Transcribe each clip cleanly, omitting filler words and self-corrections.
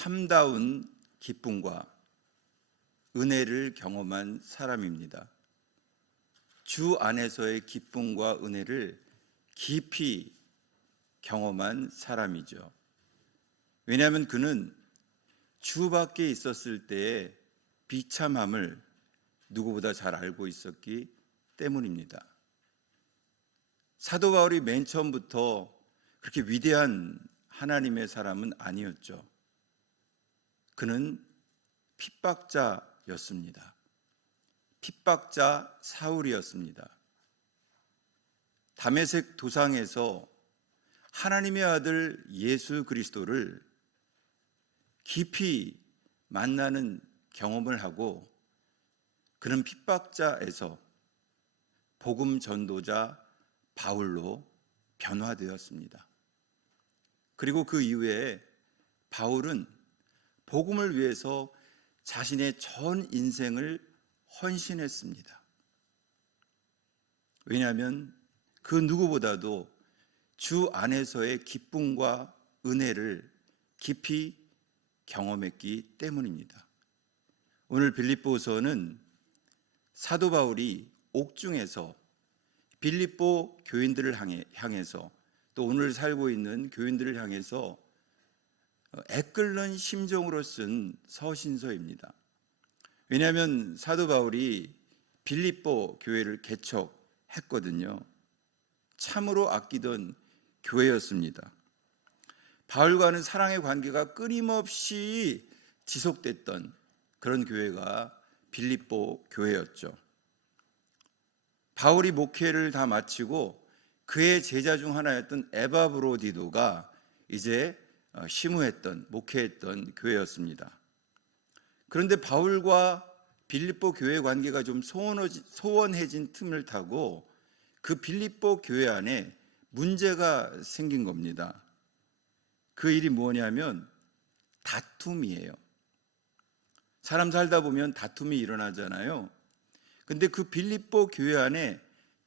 참다운 기쁨과 은혜를 경험한 사람입니다. 주 안에서의 기쁨과 은혜를 깊이 경험한 사람이죠. 왜냐하면 그는 주 밖에 있었을 때의 비참함을 누구보다 잘 알고 있었기 때문입니다. 사도 바울이 맨 처음부터 그렇게 위대한 하나님의 사람은 아니었죠. 그는 핍박자였습니다. 핍박자 사울이었습니다. 다메섹 도상에서 하나님의 아들 예수 그리스도를 깊이 만나는 경험을 하고 그는 핍박자에서 복음 전도자 바울로 변화되었습니다. 그리고 그 이후에 바울은 복음을 위해서 자신의 전 인생을 헌신했습니다. 왜냐하면 그 누구보다도 주 안에서의 기쁨과 은혜를 깊이 경험했기 때문입니다. 오늘 빌립보서는 사도 바울이 옥중에서 빌립보 교인들을 향해서 또 오늘 살고 있는 교인들을 향해서 애끓는 심정으로 쓴 서신서입니다. 왜냐하면 사도 바울이 빌립보 교회를 개척했거든요. 참으로 아끼던 교회였습니다. 바울과는 사랑의 관계가 끊임없이 지속됐던 그런 교회가 빌립보 교회였죠. 바울이 목회를 다 마치고 그의 제자 중 하나였던 에바브로디도가 이제 심우했던, 목회했던 교회였습니다. 그런데 바울과 빌립보 교회 관계가 좀 소원해진 틈을 타고 그 빌립보 교회 안에 문제가 생긴 겁니다. 그 일이 뭐냐면 다툼이에요. 사람 살다 보면 다툼이 일어나잖아요. 근데 그 빌립보 교회 안에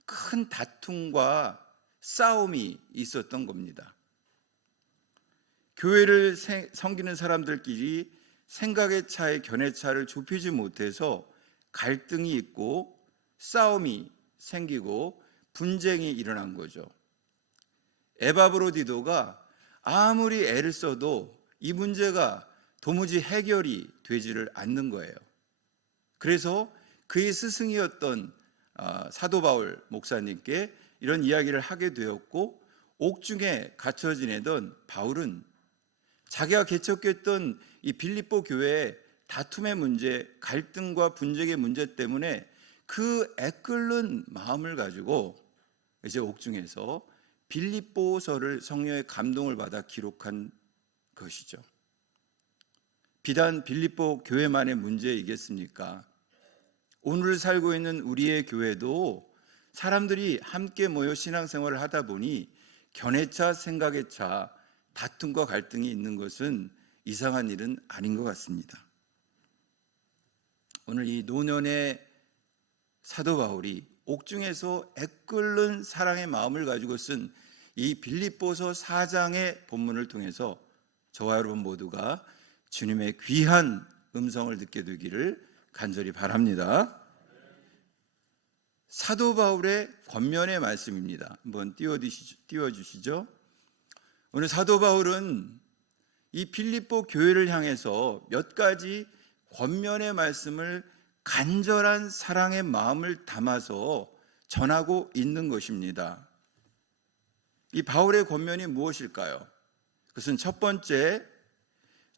큰 다툼과 싸움이 있었던 겁니다. 교회를 섬기는 사람들끼리 생각의 차에 견해차를 좁히지 못해서 갈등이 있고 싸움이 생기고 분쟁이 일어난 거죠. 에바브로디도가 아무리 애를 써도 이 문제가 도무지 해결이 되지를 않는 거예요. 그래서 그의 스승이었던 사도 바울 목사님께 이런 이야기를 하게 되었고, 옥중에 갇혀 지내던 바울은 자기가 개척했던 이 빌립보 교회의 다툼의 문제, 갈등과 분쟁의 문제 때문에 그 애끓는 마음을 가지고 이제 옥중에서 빌립보서를 성령의 감동을 받아 기록한 것이죠. 비단 빌립보 교회만의 문제이겠습니까? 오늘 살고 있는 우리의 교회도 사람들이 함께 모여 신앙생활을 하다 보니 견해차, 생각의 차, 다툼과 갈등이 있는 것은 이상한 일은 아닌 것 같습니다. 오늘 이 노년의 사도 바울이 옥중에서 애끓는 사랑의 마음을 가지고 쓴 이 빌립보서 4장의 본문을 통해서 저와 여러분 모두가 주님의 귀한 음성을 듣게 되기를 간절히 바랍니다. 사도 바울의 권면의 말씀입니다. 한번 띄워주시죠. 오늘 사도 바울은 이 빌립보 교회를 향해서 몇 가지 권면의 말씀을 간절한 사랑의 마음을 담아서 전하고 있는 것입니다. 이 바울의 권면이 무엇일까요? 그것은 첫 번째,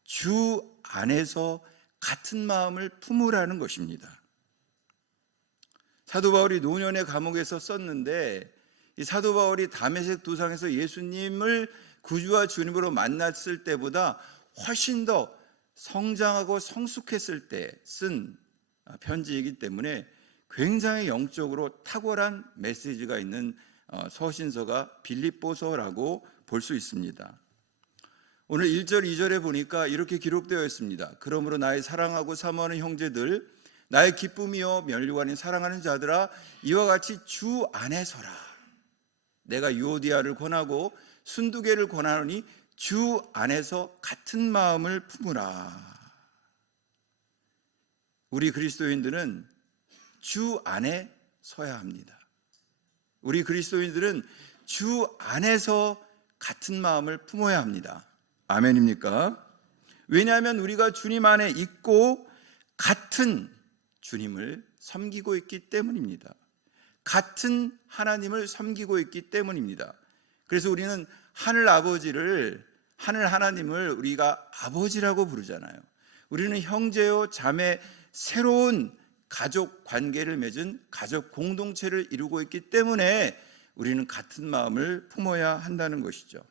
주 안에서 같은 마음을 품으라는 것입니다. 사도 바울이 노년의 감옥에서 썼는데, 이 사도 바울이 다메섹 도상에서 예수님을 구주와 주님으로 만났을 때보다 훨씬 더 성장하고 성숙했을 때 쓴 편지이기 때문에 굉장히 영적으로 탁월한 메시지가 있는 서신서가 빌립보서라고 볼 수 있습니다. 오늘 1절, 2절에 보니까 이렇게 기록되어 있습니다. 그러므로 나의 사랑하고 사모하는 형제들, 나의 기쁨이요 면류관이 사랑하는 자들아, 이와 같이 주 안에 서라. 내가 유오디아를 권하고 순두개를 권하노니 주 안에서 같은 마음을 품으라. 우리 그리스도인들은 주 안에 서야 합니다. 우리 그리스도인들은 주 안에서 같은 마음을 품어야 합니다. 아멘입니까? 왜냐하면 우리가 주님 안에 있고 같은 주님을 섬기고 있기 때문입니다. 같은 하나님을 섬기고 있기 때문입니다. 그래서 우리는 하늘 아버지를, 하늘 하나님을 우리가 아버지라고 부르잖아요. 우리는 형제요 자매, 새로운 가족 관계를 맺은 가족 공동체를 이루고 있기 때문에 우리는 같은 마음을 품어야 한다는 것이죠.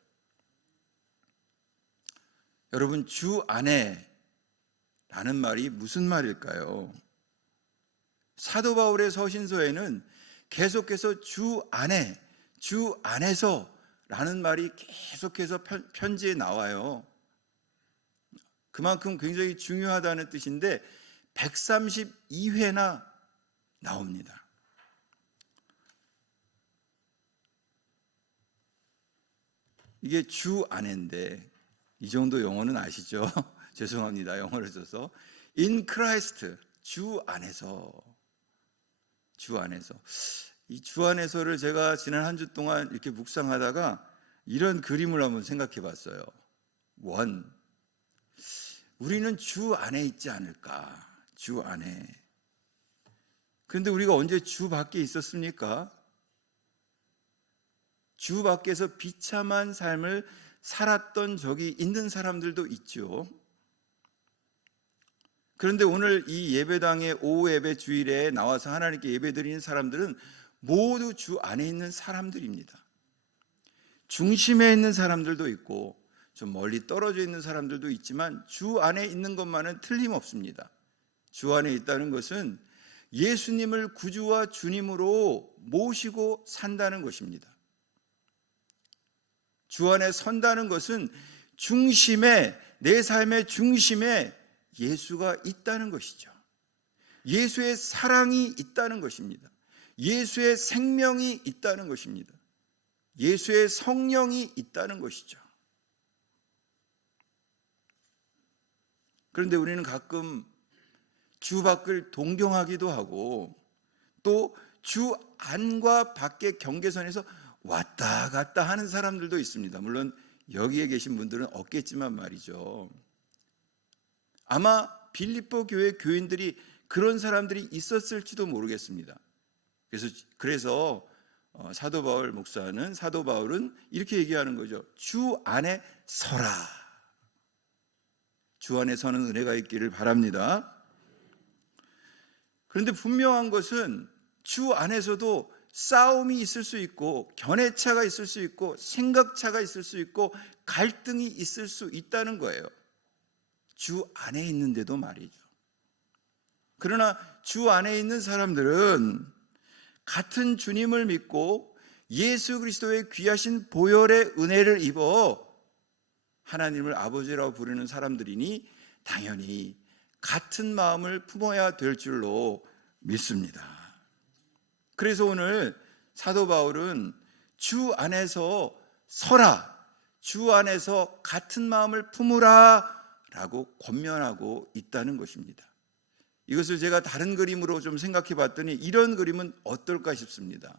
여러분, 주 안에 라는 말이 무슨 말일까요? 사도 바울의 서신서에는 계속해서 주 안에, 주 안에서 라는 말이 계속해서 편지에 나와요. 그만큼 굉장히 중요하다는 뜻인데 132회나 나옵니다. 이게 주 안에인데 이 정도 영어는 아시죠? 죄송합니다. 영어를 써서 In Christ, 주 안에서. 주 안에서. 이 주 안에서를 제가 지난 한 주 동안 이렇게 묵상하다가 이런 그림을 한번 생각해 봤어요. 원, 우리는 주 안에 있지 않을까? 주 안에. 그런데 우리가 언제 주 밖에 있었습니까? 주 밖에서 비참한 삶을 살았던 적이 있는 사람들도 있죠. 그런데 오늘 이 예배당의 오후 예배 주일에 나와서 하나님께 예배드리는 사람들은 모두 주 안에 있는 사람들입니다. 중심에 있는 사람들도 있고 좀 멀리 떨어져 있는 사람들도 있지만 주 안에 있는 것만은 틀림없습니다. 주 안에 있다는 것은 예수님을 구주와 주님으로 모시고 산다는 것입니다. 주 안에 선다는 것은 중심에, 내 삶의 중심에 예수가 있다는 것이죠. 예수의 사랑이 있다는 것입니다. 예수의 생명이 있다는 것입니다. 예수의 성령이 있다는 것이죠. 그런데 우리는 가끔 주 밖을 동경하기도 하고 또 주 안과 밖의 경계선에서 왔다 갔다 하는 사람들도 있습니다. 물론 여기에 계신 분들은 없겠지만 말이죠. 아마 빌립보 교회 교인들이 그런 사람들이 있었을지도 모르겠습니다. 그래서 사도 바울은 이렇게 얘기하는 거죠. 주 안에 서라. 주 안에 서는 은혜가 있기를 바랍니다. 그런데 분명한 것은 주 안에서도 싸움이 있을 수 있고 견해차가 있을 수 있고 생각차가 있을 수 있고 갈등이 있을 수 있다는 거예요. 주 안에 있는데도 말이죠. 그러나 주 안에 있는 사람들은 같은 주님을 믿고 예수 그리스도의 귀하신 보혈의 은혜를 입어 하나님을 아버지라고 부르는 사람들이니 당연히 같은 마음을 품어야 될 줄로 믿습니다. 그래서 오늘 사도 바울은 주 안에서 서라, 주 안에서 같은 마음을 품으라 라고 권면하고 있다는 것입니다. 이것을 제가 다른 그림으로 좀 생각해 봤더니 이런 그림은 어떨까 싶습니다.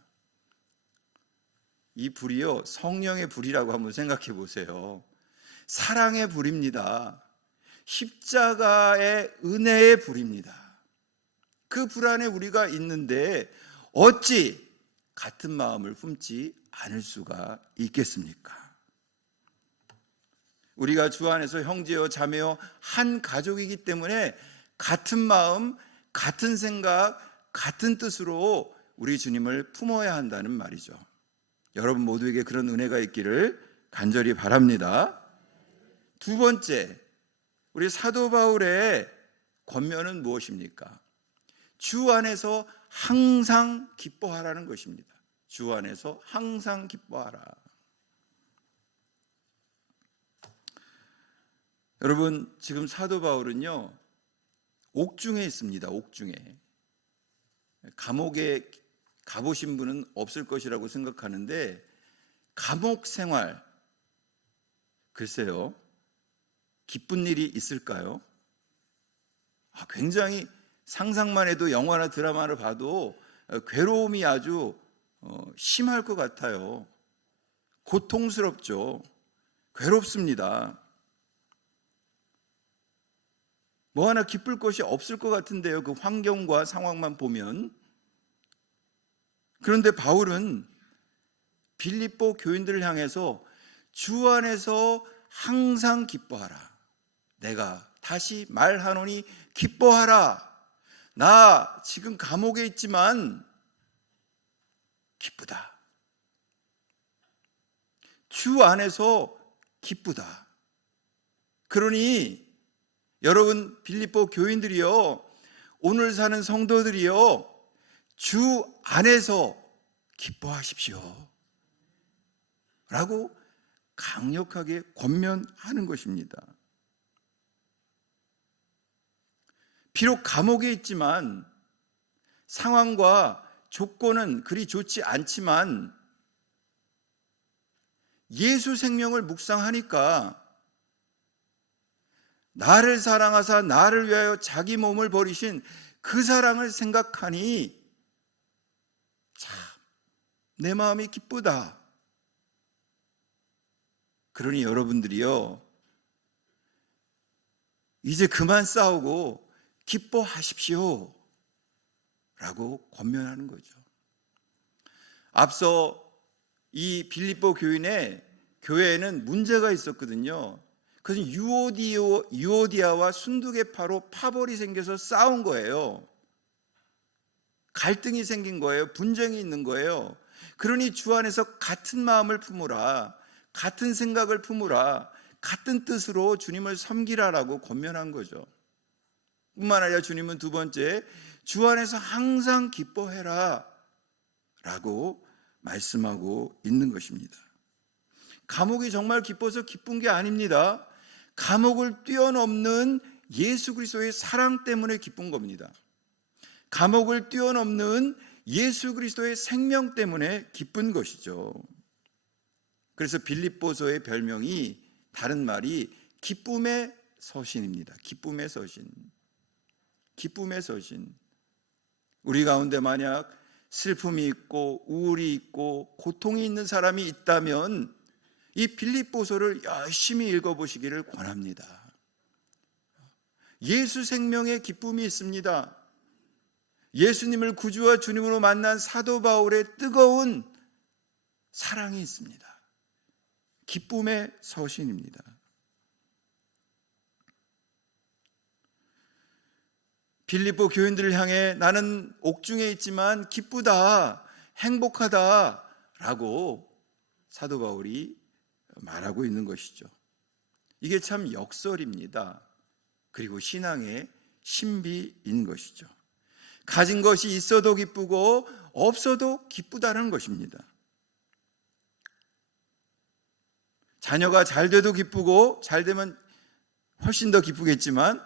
이 불이요, 성령의 불이라고 한번 생각해 보세요. 사랑의 불입니다. 십자가의 은혜의 불입니다. 그 불 안에 우리가 있는데 어찌 같은 마음을 품지 않을 수가 있겠습니까? 우리가 주 안에서 형제요 자매요 한 가족이기 때문에 같은 마음, 같은 생각, 같은 뜻으로 우리 주님을 품어야 한다는 말이죠. 여러분 모두에게 그런 은혜가 있기를 간절히 바랍니다. 두 번째, 우리 사도 바울의 권면은 무엇입니까? 주 안에서 항상 기뻐하라는 것입니다. 주 안에서 항상 기뻐하라. 여러분, 지금 사도 바울은요, 옥중에 있습니다. 옥중에. 감옥에 가보신 분은 없을 것이라고 생각하는데 감옥 생활, 글쎄요, 기쁜 일이 있을까요? 굉장히 상상만 해도 영화나 드라마를 봐도 괴로움이 아주 심할 것 같아요. 고통스럽죠. 괴롭습니다. 뭐 하나 기쁠 것이 없을 것 같은데요, 그 환경과 상황만 보면. 그런데 바울은 빌립보 교인들을 향해서 주 안에서 항상 기뻐하라. 내가 다시 말하노니 기뻐하라. 나 지금 감옥에 있지만 기쁘다. 주 안에서 기쁘다. 그러니 여러분 빌립보 교인들이요, 오늘 사는 성도들이요, 주 안에서 기뻐하십시오 라고 강력하게 권면하는 것입니다. 비록 감옥에 있지만 상황과 조건은 그리 좋지 않지만 예수 생명을 묵상하니까 나를 사랑하사 나를 위하여 자기 몸을 버리신 그 사랑을 생각하니 참 내 마음이 기쁘다. 그러니 여러분들이요, 이제 그만 싸우고 기뻐하십시오 라고 권면하는 거죠. 앞서 이 빌립보 교회에는 문제가 있었거든요. 그것은 유오디아와 순두계파로 파벌이 생겨서 싸운 거예요. 갈등이 생긴 거예요. 분쟁이 있는 거예요. 그러니 주 안에서 같은 마음을 품으라, 같은 생각을 품으라, 같은 뜻으로 주님을 섬기라라고 권면한 거죠. 뿐만 아니라 주님은 두 번째, 주 안에서 항상 기뻐해라 라고 말씀하고 있는 것입니다. 감옥이 정말 기뻐서 기쁜 게 아닙니다. 감옥을 뛰어넘는 예수 그리스도의 사랑 때문에 기쁜 겁니다. 감옥을 뛰어넘는 예수 그리스도의 생명 때문에 기쁜 것이죠. 그래서 빌립보서의 별명이, 다른 말이 기쁨의 서신입니다. 기쁨의 서신. 기쁨의 서신. 우리 가운데 만약 슬픔이 있고 우울이 있고 고통이 있는 사람이 있다면 이 빌립보서를 열심히 읽어보시기를 권합니다. 예수 생명의 기쁨이 있습니다. 예수님을 구주와 주님으로 만난 사도 바울의 뜨거운 사랑이 있습니다. 기쁨의 서신입니다. 빌립보 교인들을 향해 나는 옥중에 있지만 기쁘다, 행복하다 라고 사도 바울이 말하고 있는 것이죠. 이게 참 역설입니다. 그리고 신앙의 신비인 것이죠. 가진 것이 있어도 기쁘고 없어도 기쁘다는 것입니다. 자녀가 잘 돼도 기쁘고 잘 되면 훨씬 더 기쁘겠지만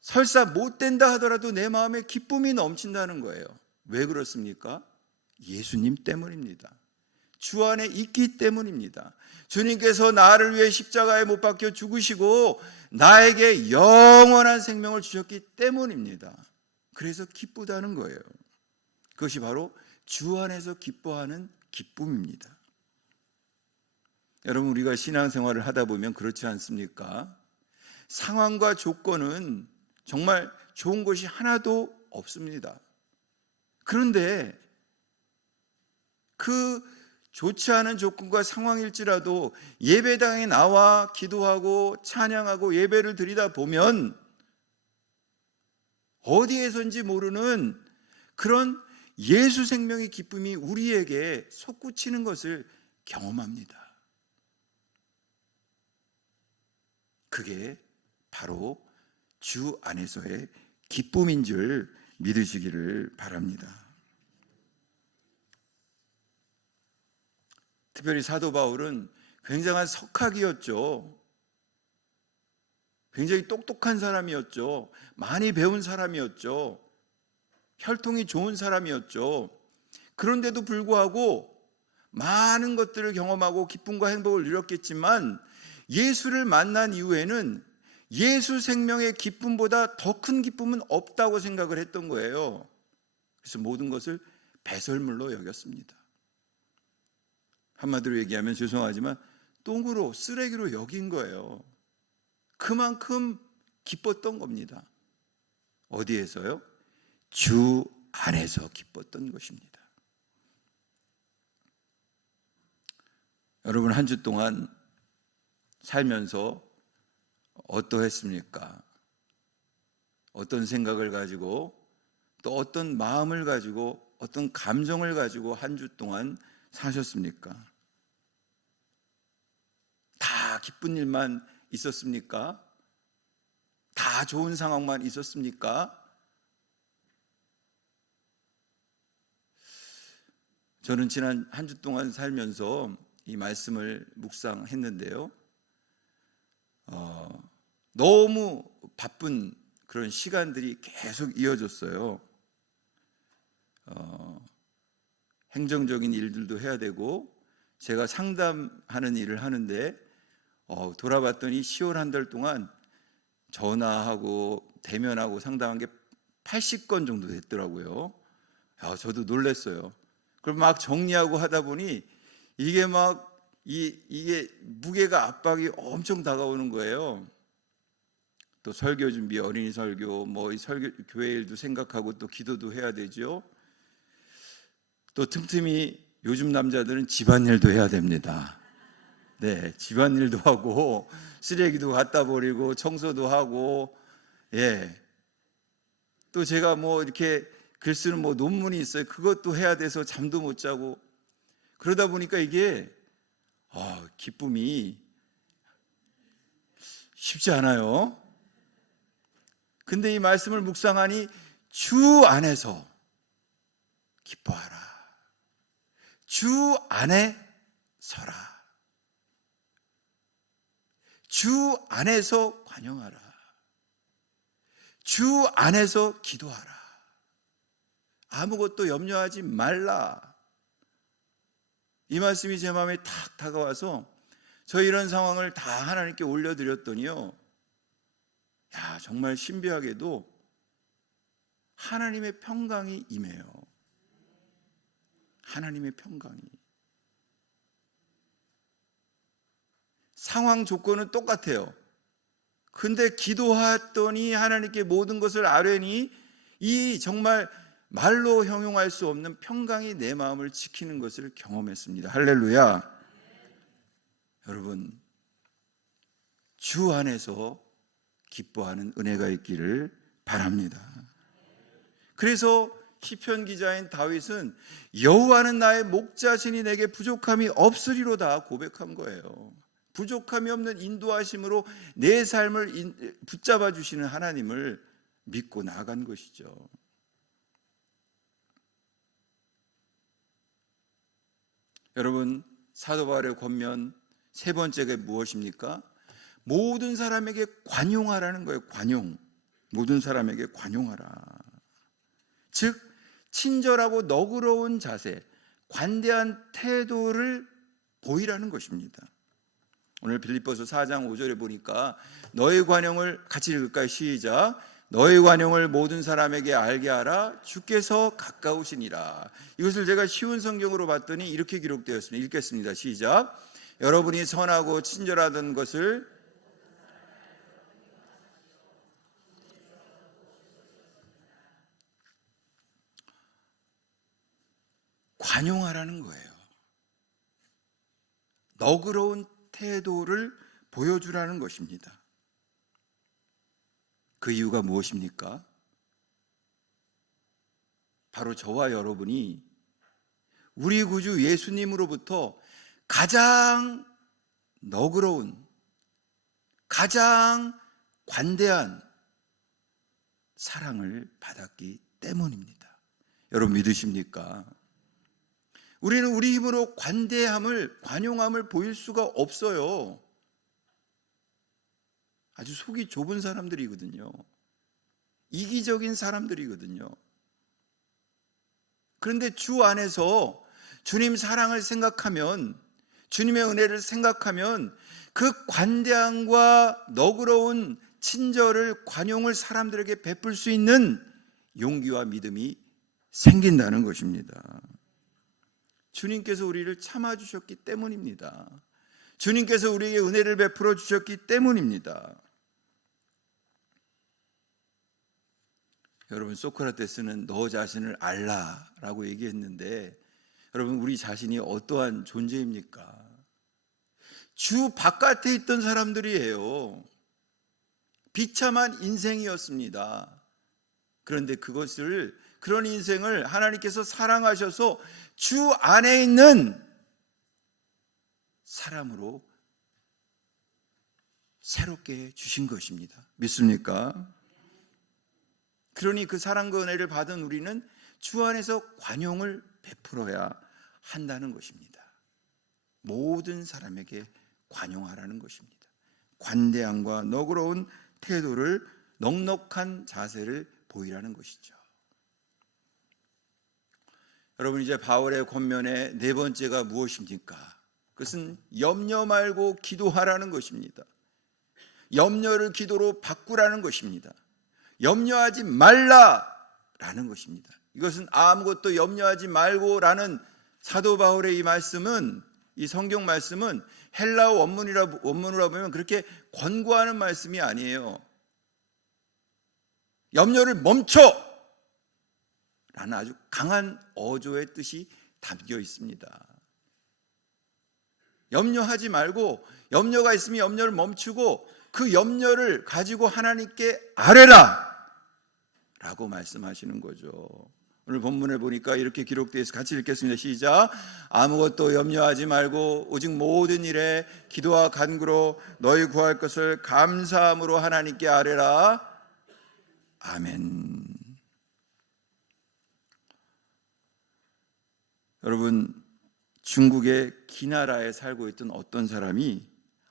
설사 못 된다 하더라도 내 마음에 기쁨이 넘친다는 거예요. 왜 그렇습니까? 예수님 때문입니다. 주 안에 있기 때문입니다. 주님께서 나를 위해 십자가에 못 박혀 죽으시고 나에게 영원한 생명을 주셨기 때문입니다. 그래서 기쁘다는 거예요. 그것이 바로 주 안에서 기뻐하는 기쁨입니다. 여러분, 우리가 신앙생활을 하다 보면 그렇지 않습니까? 상황과 조건은 정말 좋은 것이 하나도 없습니다. 그런데 그 좋지 않은 조건과 상황일지라도 예배당에 나와 기도하고 찬양하고 예배를 드리다 보면 어디에선지 모르는 그런 예수 생명의 기쁨이 우리에게 솟구치는 것을 경험합니다. 그게 바로 주 안에서의 기쁨인 줄 믿으시기를 바랍니다. 특별히 사도 바울은 굉장한 석학이었죠. 굉장히 똑똑한 사람이었죠. 많이 배운 사람이었죠. 혈통이 좋은 사람이었죠. 그런데도 불구하고 많은 것들을 경험하고 기쁨과 행복을 누렸겠지만 예수를 만난 이후에는 예수 생명의 기쁨보다 더 큰 기쁨은 없다고 생각을 했던 거예요. 그래서 모든 것을 배설물로 여겼습니다. 한마디로 얘기하면 죄송하지만 똥으로, 쓰레기로 여긴 거예요. 그만큼 기뻤던 겁니다. 어디에서요? 주 안에서 기뻤던 것입니다. 여러분, 한 주 동안 살면서 어떠했습니까? 어떤 생각을 가지고, 또 어떤 마음을 가지고, 어떤 감정을 가지고 한 주 동안 사셨습니까? 다 기쁜 일만 있었습니까? 다 좋은 상황만 있었습니까? 저는 지난 한 주 동안 살면서 이 말씀을 묵상했는데요. 너무 바쁜 그런 시간들이 계속 이어졌어요. 행정적인 일들도 해야 되고, 제가 상담하는 일을 하는데 돌아봤더니 10월 한 달 동안 전화하고 대면하고 상담한 게 80건 정도 됐더라고요. 저도 놀랐어요. 그럼 막 정리하고 하다 보니 이게 막 이게 무게가, 압박이 엄청 다가오는 거예요. 또 설교 준비, 어린이 설교, 이 설교, 교회 일도 생각하고 또 기도도 해야 되죠. 또 틈틈이 요즘 남자들은 집안일도 해야 됩니다. 네, 집안일도 하고 쓰레기도 갖다 버리고 청소도 하고, 또 제가 이렇게 글 쓰는 논문이 있어요. 그것도 해야 돼서 잠도 못 자고, 그러다 보니까 이게 기쁨이 쉽지 않아요. 근데 이 말씀을 묵상하니 주 안에서 기뻐하라. 주 안에 서라. 주 안에서 관용하라. 주 안에서 기도하라. 아무것도 염려하지 말라. 이 말씀이 제 마음에 탁 다가와서 저 이런 상황을 다 하나님께 올려드렸더니요, 정말 신비하게도 하나님의 평강이 임해요. 하나님의 평강이. 상황 조건은 똑같아요. 근데 기도했더니 하나님께 모든 것을 아뢰니 이 정말 말로 형용할 수 없는 평강이 내 마음을 지키는 것을 경험했습니다. 할렐루야. 여러분, 주 안에서 기뻐하는 은혜가 있기를 바랍니다. 그래서 시편 기자인 다윗은 여호와는 나의 목자시니 내게 부족함이 없으리로다 고백한 거예요. 부족함이 없는 인도하심으로 내 삶을 붙잡아 주시는 하나님을 믿고 나아간 것이죠. 여러분, 사도 바울의 권면 세 번째가 무엇입니까? 모든 사람에게 관용하라는 거예요. 관용. 모든 사람에게 관용하라. 즉 친절하고 너그러운 자세, 관대한 태도를 보이라는 것입니다. 오늘 빌립보서 4장 5절에 보니까 너의 관용을, 같이 읽을까요? 시작. 너의 관용을 모든 사람에게 알게 하라. 주께서 가까우시니라. 이것을 제가 쉬운 성경으로 봤더니 이렇게 기록되었습니다. 읽겠습니다. 시작. 여러분이 선하고 친절하던 것을 관용하라는 거예요. 너그러운 태도를 보여주라는 것입니다. 그 이유가 무엇입니까? 바로 저와 여러분이 우리 구주 예수님으로부터 가장 너그러운, 가장 관대한 사랑을 받았기 때문입니다. 여러분 믿으십니까? 우리는 우리 힘으로 관대함을, 관용함을 보일 수가 없어요. 아주 속이 좁은 사람들이거든요. 이기적인 사람들이거든요. 그런데 주 안에서 주님 사랑을 생각하면, 주님의 은혜를 생각하면 그 관대함과 너그러운 친절을, 관용을 사람들에게 베풀 수 있는 용기와 믿음이 생긴다는 것입니다. 주님께서 우리를 참아주셨기 때문입니다. 주님께서 우리에게 은혜를 베풀어 주셨기 때문입니다. 여러분, 소크라테스는 너 자신을 알라라고 얘기했는데, 여러분, 우리 자신이 어떠한 존재입니까? 주 바깥에 있던 사람들이에요. 비참한 인생이었습니다. 그런데 그런 인생을 하나님께서 사랑하셔서 주 안에 있는 사람으로 새롭게 주신 것입니다. 믿습니까? 그러니 그 사랑과 은혜를 받은 우리는 주 안에서 관용을 베풀어야 한다는 것입니다. 모든 사람에게 관용하라는 것입니다. 관대함과 너그러운 태도를, 넉넉한 자세를 보이라는 것이죠. 여러분, 이제 바울의 권면의 네 번째가 무엇입니까? 그것은 염려 말고 기도하라는 것입니다. 염려를 기도로 바꾸라는 것입니다. 염려하지 말라라는 것입니다. 이것은 아무것도 염려하지 말고라는 사도 바울의 이 말씀은, 이 성경 말씀은 헬라어 원문으로 보면 그렇게 권고하는 말씀이 아니에요. 염려를 멈춰! 라는 아주 강한 어조의 뜻이 담겨 있습니다. 염려하지 말고, 염려가 있으면 염려를 멈추고 그 염려를 가지고 하나님께 아뢰라! 라고 말씀하시는 거죠. 오늘 본문에 보니까 이렇게 기록되어 있어서 같이 읽겠습니다. 시작. 아무것도 염려하지 말고 오직 모든 일에 기도와 간구로 너희 구할 것을 감사함으로 하나님께 아뢰라. 아멘. 여러분, 중국의 기나라에 살고 있던 어떤 사람이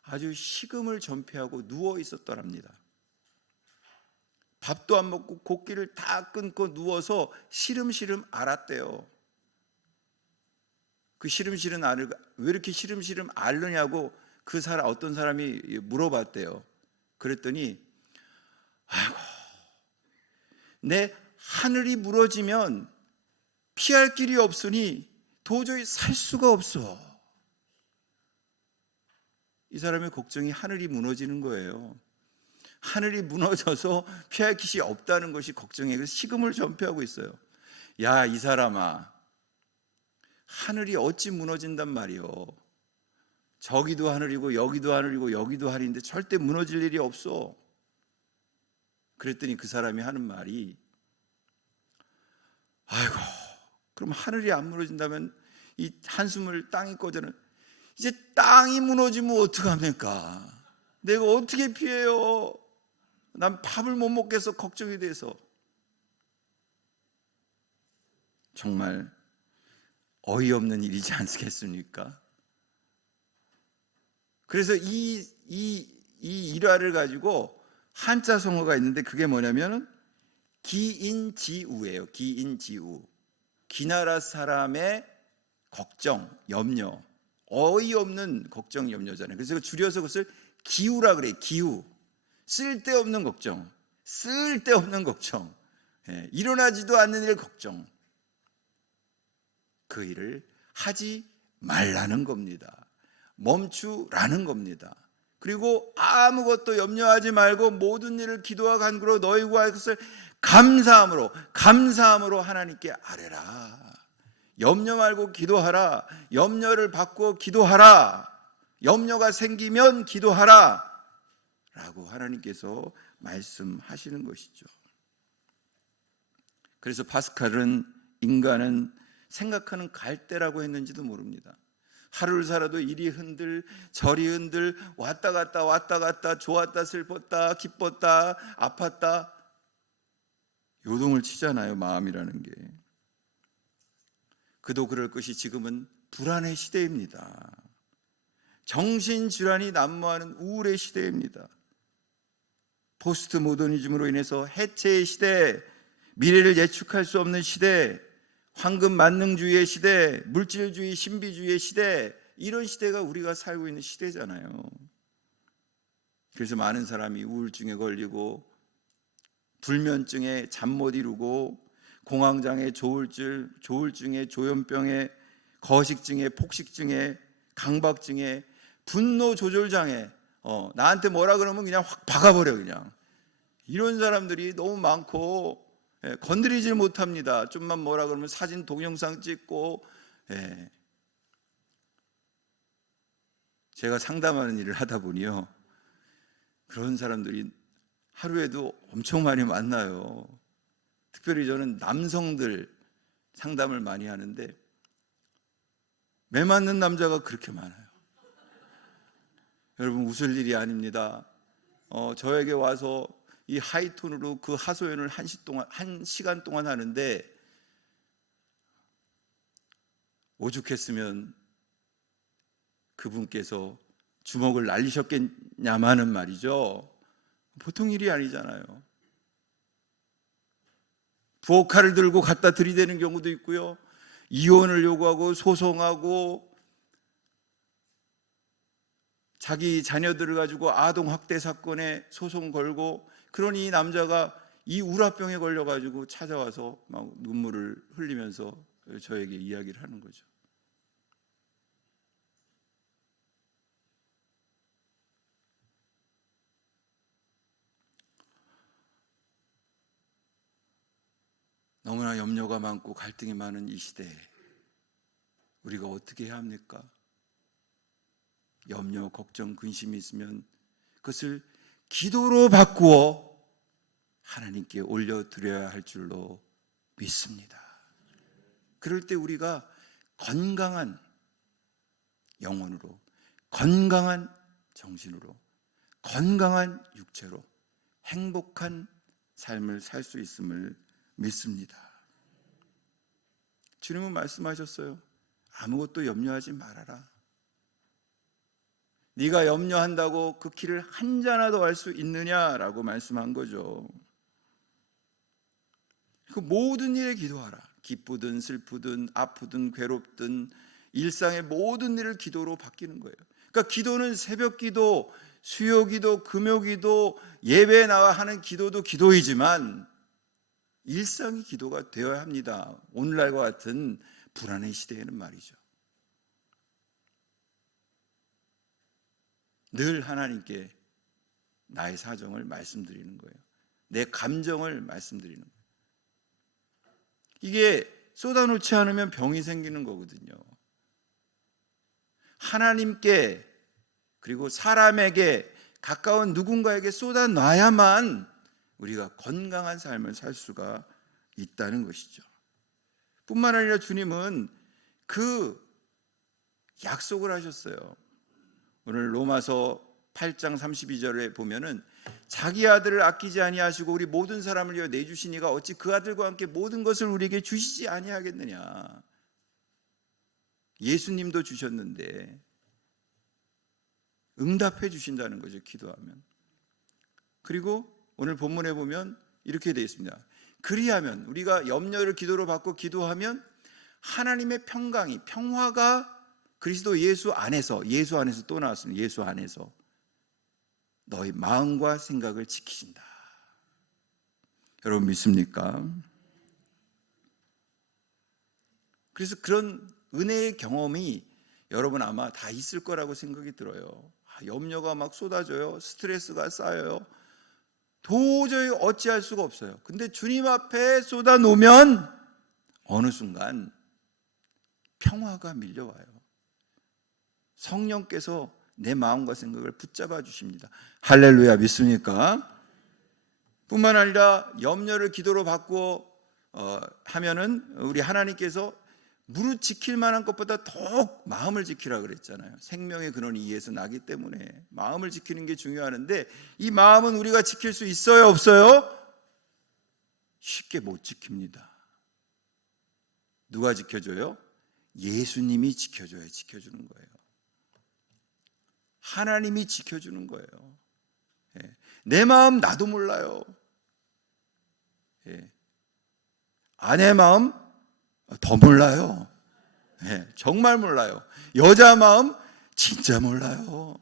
아주 식음을 전폐하고 누워 있었더랍니다. 밥도 안 먹고 곡기를 다 끊고 누워서 시름시름 앓았대요. 그 시름시름 앓을, 왜 이렇게 시름시름 앓느냐고 어떤 사람이 물어봤대요. 그랬더니, 아이고, 내 하늘이 무너지면 피할 길이 없으니 도저히 살 수가 없어. 이 사람의 걱정이 하늘이 무너지는 거예요. 하늘이 무너져서 피할 길이 없다는 것이 걱정이에요. 그래서 식음을 전폐하고 있어요. 야, 이 사람아, 하늘이 어찌 무너진단 말이요. 저기도 하늘이고 여기도 하늘이고 여기도 하늘인데 절대 무너질 일이 없어. 그랬더니 그 사람이 하는 말이, 아이고, 그럼 하늘이 안 무너진다면 이 한숨을 땅이 꺼져는, 이제 땅이 무너지면 어떡합니까? 내가 어떻게 피해요? 난 밥을 못 먹겠어, 걱정이 돼서. 정말 어이없는 일이지 않겠습니까? 그래서 이 일화를 가지고 한자 성어가 있는데 그게 뭐냐면 기인지우예요. 기인지우. 기나라 사람의 걱정, 염려, 어이없는 걱정, 염려잖아요. 그래서 줄여서 그것을 기우라 그래요. 기우. 쓸데없는 걱정, 쓸데없는 걱정, 일어나지도 않는 일 걱정. 그 일을 하지 말라는 겁니다. 멈추라는 겁니다. 그리고 아무것도 염려하지 말고 모든 일을 기도와 간구로 너희 구할 것을 감사함으로 하나님께 아뢰라. 염려 말고 기도하라. 염려를 바꾸어 기도하라. 염려가 생기면 기도하라 라고 하나님께서 말씀하시는 것이죠. 그래서 파스칼은 인간은 생각하는 갈대라고 했는지도 모릅니다. 하루를 살아도 이리 흔들 저리 흔들, 왔다 갔다 좋았다 슬펐다 기뻤다 아팠다 요동을 치잖아요. 마음이라는 게. 그도 그럴 것이 지금은 불안의 시대입니다. 정신질환이 난무하는 우울의 시대입니다. 포스트 모더니즘으로 인해서 해체의 시대, 미래를 예측할 수 없는 시대, 황금 만능주의의 시대, 물질주의 신비주의의 시대, 이런 시대가 우리가 살고 있는 시대잖아요. 그래서 많은 사람이 우울증에 걸리고 불면증에 잠 못 이루고 공황장애, 조울증에 조현병에 거식증에 폭식증에 강박증에 분노 조절장애, 나한테 뭐라 그러면 그냥 확 박아버려. 그냥 이런 사람들이 너무 많고, 건드리질 못합니다. 좀만 뭐라 그러면 사진 동영상 찍고. 제가 상담하는 일을 하다 보니요, 그런 사람들이 하루에도 엄청 많이 만나요. 특별히 저는 남성들 상담을 많이 하는데 매 맞는 남자가 그렇게 많아요. 여러분, 웃을 일이 아닙니다. 저에게 와서 이 하이톤으로 그 하소연을 1시간 동안 하는데, 오죽했으면 그분께서 주먹을 날리셨겠냐마는 말이죠. 보통 일이 아니잖아요. 부엌칼을 들고 갖다 들이대는 경우도 있고요, 이혼을 요구하고 소송하고, 자기 자녀들을 가지고 아동학대 사건에 소송 걸고, 그러니 이 남자가 이 우라병에 걸려가지고 찾아와서 막 눈물을 흘리면서 저에게 이야기를 하는 거죠. 너무나 염려가 많고 갈등이 많은 이 시대에 우리가 어떻게 해야 합니까? 염려, 걱정, 근심이 있으면 그것을 기도로 바꾸어 하나님께 올려드려야 할 줄로 믿습니다. 그럴 때 우리가 건강한 영혼으로, 건강한 정신으로, 건강한 육체로 행복한 삶을 살 수 있음을 믿습니다. 주님은 말씀하셨어요. 아무것도 염려하지 말아라. 네가 염려한다고 그 길을 한 자나도 알 수 있느냐라고 말씀한 거죠. 그 모든 일에 기도하라. 기쁘든 슬프든 아프든 괴롭든 일상의 모든 일을 기도로 바뀌는 거예요. 그러니까 기도는 새벽 기도, 수요 기도, 금요 기도, 예배에 나와 하는 기도도 기도이지만 일상이 기도가 되어야 합니다. 오늘날과 같은 불안의 시대에는 말이죠. 늘 하나님께 나의 사정을 말씀드리는 거예요. 내 감정을 말씀드리는 거예요. 이게 쏟아놓지 않으면 병이 생기는 거거든요. 하나님께, 그리고 사람에게, 가까운 누군가에게 쏟아놔야만 우리가 건강한 삶을 살 수가 있다는 것이죠. 뿐만 아니라 주님은 그 약속을 하셨어요. 오늘 로마서 8장 32절에 보면은 자기 아들을 아끼지 아니하시고 우리 모든 사람을 위하여 내주신 이가 어찌 그 아들과 함께 모든 것을 우리에게 주시지 아니하겠느냐. 예수님도 주셨는데 응답해 주신다는 거죠, 기도하면. 그리고 오늘 본문에 보면 이렇게 되어 있습니다. 그리하면, 우리가 염려를 기도로 받고 기도하면 하나님의 평화가 그리스도 예수 안에서 또 나왔습니다. 예수 안에서 너희 마음과 생각을 지키신다. 여러분 믿습니까? 그래서 그런 은혜의 경험이 여러분 아마 다 있을 거라고 생각이 들어요. 염려가 막 쏟아져요. 스트레스가 쌓여요. 도저히 어찌할 수가 없어요. 근데 주님 앞에 쏟아놓으면 어느 순간 평화가 밀려와요. 성령께서 내 마음과 생각을 붙잡아 주십니다. 할렐루야, 믿습니까? 뿐만 아니라 염려를 기도로 받고 하면은 우리 하나님께서 무릇 지킬 만한 것보다 더욱 마음을 지키라 그랬잖아요. 생명의 근원이 이에서 나기 때문에 마음을 지키는 게 중요하는데, 이 마음은 우리가 지킬 수 있어요, 없어요? 쉽게 못 지킵니다. 누가 지켜줘요? 예수님이 지켜주는 거예요. 하나님이 지켜주는 거예요. 내 마음 나도 몰라요. 아내 마음 더 몰라요. 정말 몰라요. 여자 마음 진짜 몰라요.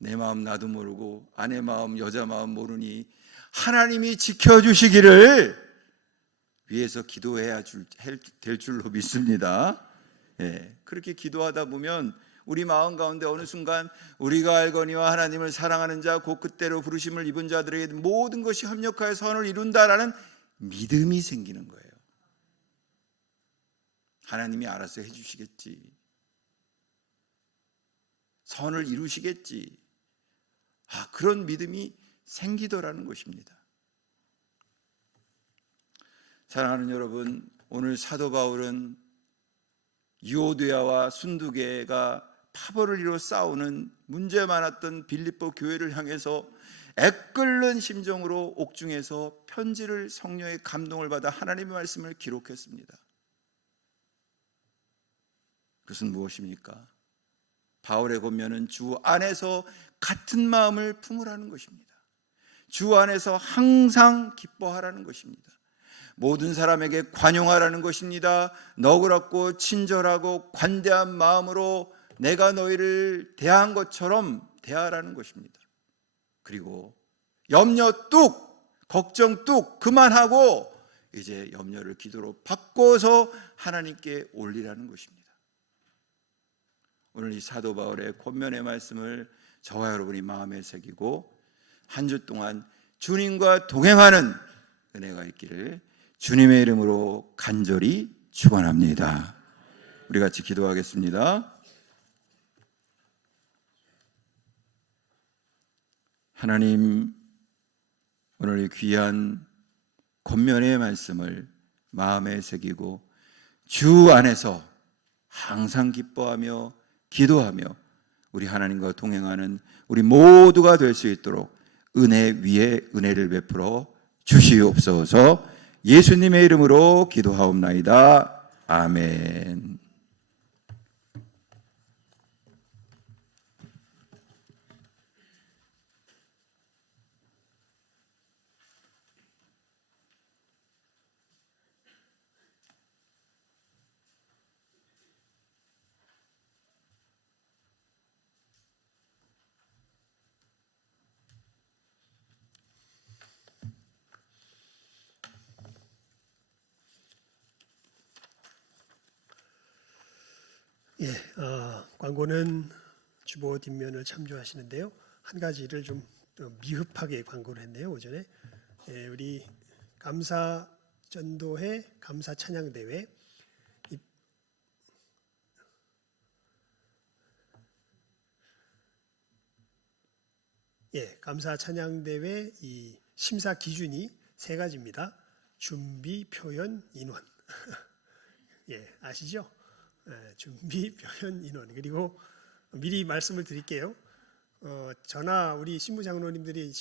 내 마음 나도 모르고 아내 마음 여자 마음 모르니 하나님이 지켜주시기를 위해서 기도해야 될 줄로 믿습니다. 그렇게 기도하다 보면 우리 마음 가운데 어느 순간 우리가 알거니와 하나님을 사랑하는 자 곧 그때로 부르심을 입은 자들에게 모든 것이 협력하여 선을 이룬다라는 믿음이 생기는 거예요. 하나님이 알아서 해주시겠지, 선을 이루시겠지, 그런 믿음이 생기더라는 것입니다. 사랑하는 여러분, 오늘 사도 바울은 유오디아와 순두계가 파벌을 이루어 싸우는 문제 많았던 빌립보 교회를 향해서 애끓는 심정으로 옥중에서 편지를 성령의 감동을 받아 하나님의 말씀을 기록했습니다. 그것은 무엇입니까? 바울의 권면은 주 안에서 같은 마음을 품으라는 것입니다. 주 안에서 항상 기뻐하라는 것입니다. 모든 사람에게 관용하라는 것입니다. 너그럽고 친절하고 관대한 마음으로 내가 너희를 대한 것처럼 대하라는 것입니다. 그리고 염려 뚝, 걱정 뚝 그만하고 이제 염려를 기도로 바꿔서 하나님께 올리라는 것입니다. 오늘 이 사도 바울의 권면의 말씀을 저와 여러분이 마음에 새기고 한 주 동안 주님과 동행하는 은혜가 있기를 주님의 이름으로 간절히 축원합니다. 우리 같이 기도하겠습니다. 하나님, 오늘 이 귀한 권면의 말씀을 마음에 새기고 주 안에서 항상 기뻐하며 기도하며 우리 하나님과 동행하는 우리 모두가 될 수 있도록 은혜 위에 은혜를 베풀어 주시옵소서. 예수님의 이름으로 기도하옵나이다. 아멘. 광고는 주보 뒷면을 참조하시는데요. 한 가지를 좀 미흡하게 광고를 했네요. 오전에 우리 감사 전도회 감사 찬양 대회 감사 찬양 대회 이 심사 기준이 세 가지입니다. 준비, 표현, 인원. 아시죠? 준비, 표현, 인원. 그리고 미리 말씀을 드릴게요. 저나 우리 신부 장로님들이